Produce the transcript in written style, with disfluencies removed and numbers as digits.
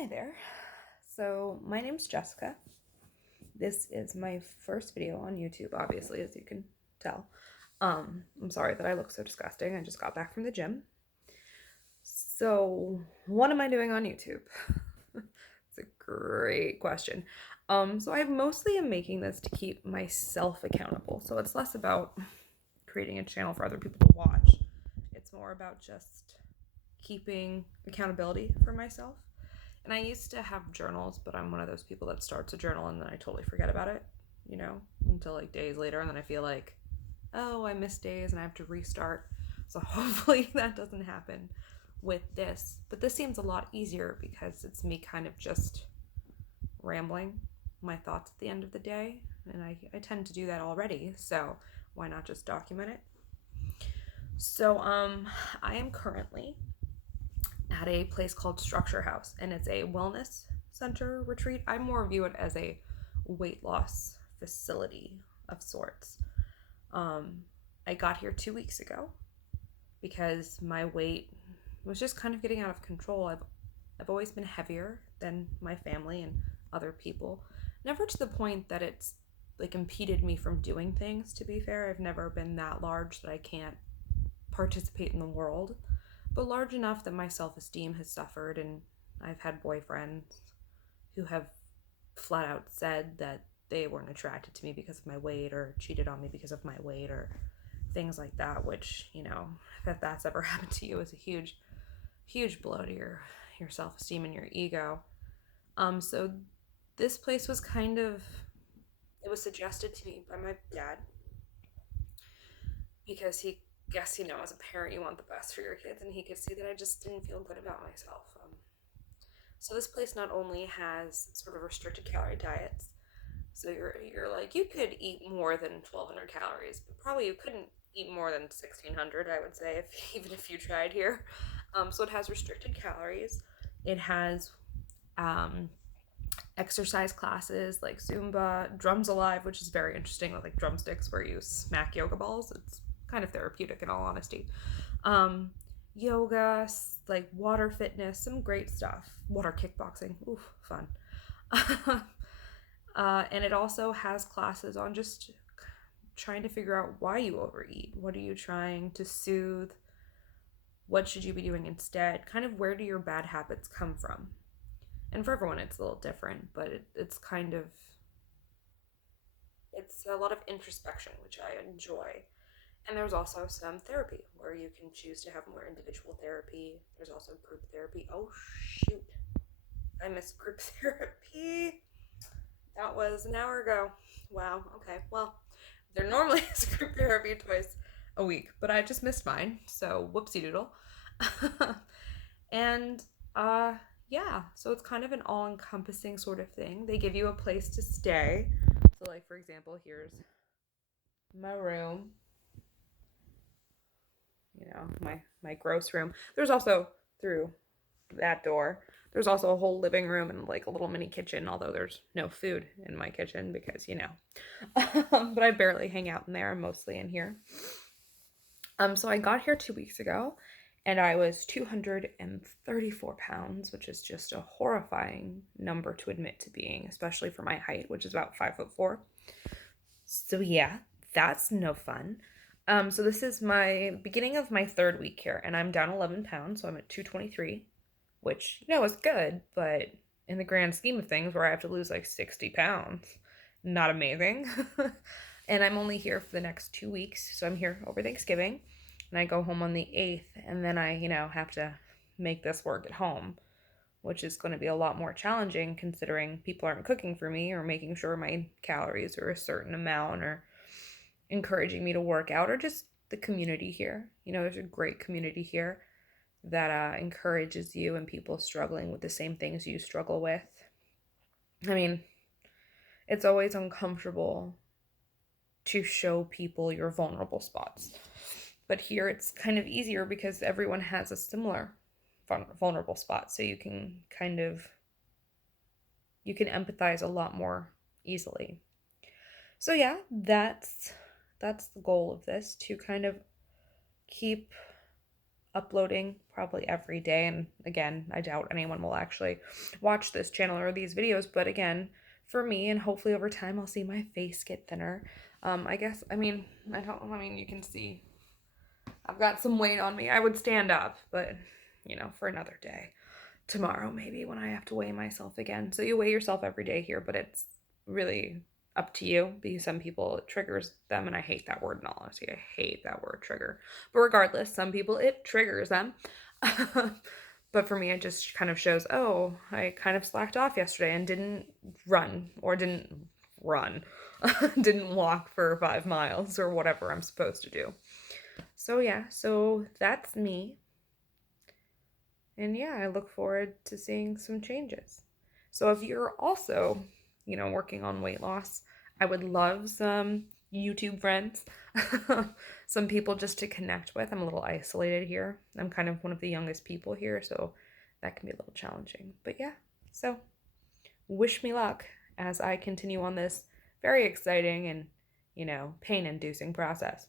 Hi there. So, my name's Jessica. This is my first video on YouTube, obviously, as you can tell. I'm sorry that I look so disgusting. I just got back from the gym. So, what am I doing on YouTube? It's a great question. So I mostly am making this to keep myself accountable. So it's less about creating a channel for other people to watch. It's more about just keeping accountability for myself. And I used to have journals, but I'm one of those people that starts a journal and then I totally forget about it, until like days later. And then I feel like, oh, I missed days and I have to restart. So hopefully that doesn't happen with this. But this seems a lot easier because it's me kind of just rambling my thoughts at the end of the day. And I tend to do that already. So why not just document it? So I am currently at a place called Structure House, and it's a wellness center retreat. I more view it as a weight loss facility of sorts. Um, I got here 2 weeks ago because my weight was just kind of getting out of control. I've always been heavier than my family and other people. Never to the point that it's like impeded me from doing things, to be fair. I've never been that large that I can't participate in the world, but large enough that my self-esteem has suffered, and I've had boyfriends who have flat out said that they weren't attracted to me because of my weight or cheated on me because of my weight or things like that, which, if that's ever happened to you, is a huge blow to your self-esteem and your ego. So this place was it was suggested to me by my dad because he guess, as a parent, you want the best for your kids, and he could see that I just didn't feel good about myself. So this place not only has sort of restricted calorie diets, so you're like you could eat more than 1,200 calories, but probably you couldn't eat more than 1,600. I would say, if even if you tried here. So it has restricted calories. It has um, exercise classes like Zumba, Drums Alive, which is very interesting, with like drumsticks where you smack yoga balls. It's kind of therapeutic in all honesty. Um, Yoga, like water fitness, some great stuff. Water kickboxing, oof, fun. And it also has classes on just trying to figure out why you overeat. What are you trying to soothe? What should you be doing instead? Kind of where do your bad habits come from? And for everyone, it's a little different, but it's a lot of introspection, which I enjoy. And there's also some therapy where you can choose to have more individual therapy. There's also group therapy. Oh, shoot. I missed group therapy. That was an hour ago. Wow. Okay. Well, there normally is group therapy twice a week, but I just missed mine. So whoopsie doodle. and uh, yeah, so it's kind of an all encompassing sort of thing. They give you a place to stay. So, like, for example, here's my room, my gross room. There's also through that door. There's also a whole living room and like a little mini kitchen, although there's no food in my kitchen because, but I barely hang out in there. I'm mostly in here. So I got here 2 weeks ago and I was 234 pounds, which is just a horrifying number to admit to being, especially for my height, which is about 5'4". So yeah, that's no fun. So this is my beginning of my third week here, and I'm down 11 pounds, so I'm at 223, which, is good, but in the grand scheme of things, where I have to lose like 60 pounds, not amazing. And I'm only here for the next 2 weeks, so I'm here over Thanksgiving, and I go home on the 8th, and then I, have to make this work at home, which is going to be a lot more challenging considering people aren't cooking for me or making sure my calories are a certain amount or encouraging me to work out, or just the community here. There's a great community here that encourages you and people struggling with the same things you struggle with. I mean, it's always uncomfortable to show people your vulnerable spots. But here it's kind of easier because everyone has a similar vulnerable spot. So you can empathize a lot more easily. So yeah, that's the goal of this, to kind of keep uploading probably every day. And again, I doubt anyone will actually watch this channel or these videos, but again, for me, and hopefully over time I'll see my face get thinner. I guess, I mean, you can see I've got some weight on me. I would stand up, but for another day. Tomorrow, maybe, when I have to weigh myself again. So you weigh yourself every day here, but it's really up to you, because some people it triggers them, and I hate that word in all honesty. I hate that word, trigger. But regardless, some people it triggers them. But for me, it just kind of shows, oh, I kind of slacked off yesterday and didn't run, or didn't run, didn't walk for 5 miles or whatever I'm supposed to do. So yeah, so that's me. And yeah, I look forward to seeing some changes. So if you're also, working on weight loss, I would love some YouTube friends, some people just to connect with. I'm a little isolated here. I'm kind of one of the youngest people here, so that can be a little challenging. But yeah, so wish me luck as I continue on this very exciting and, pain-inducing process.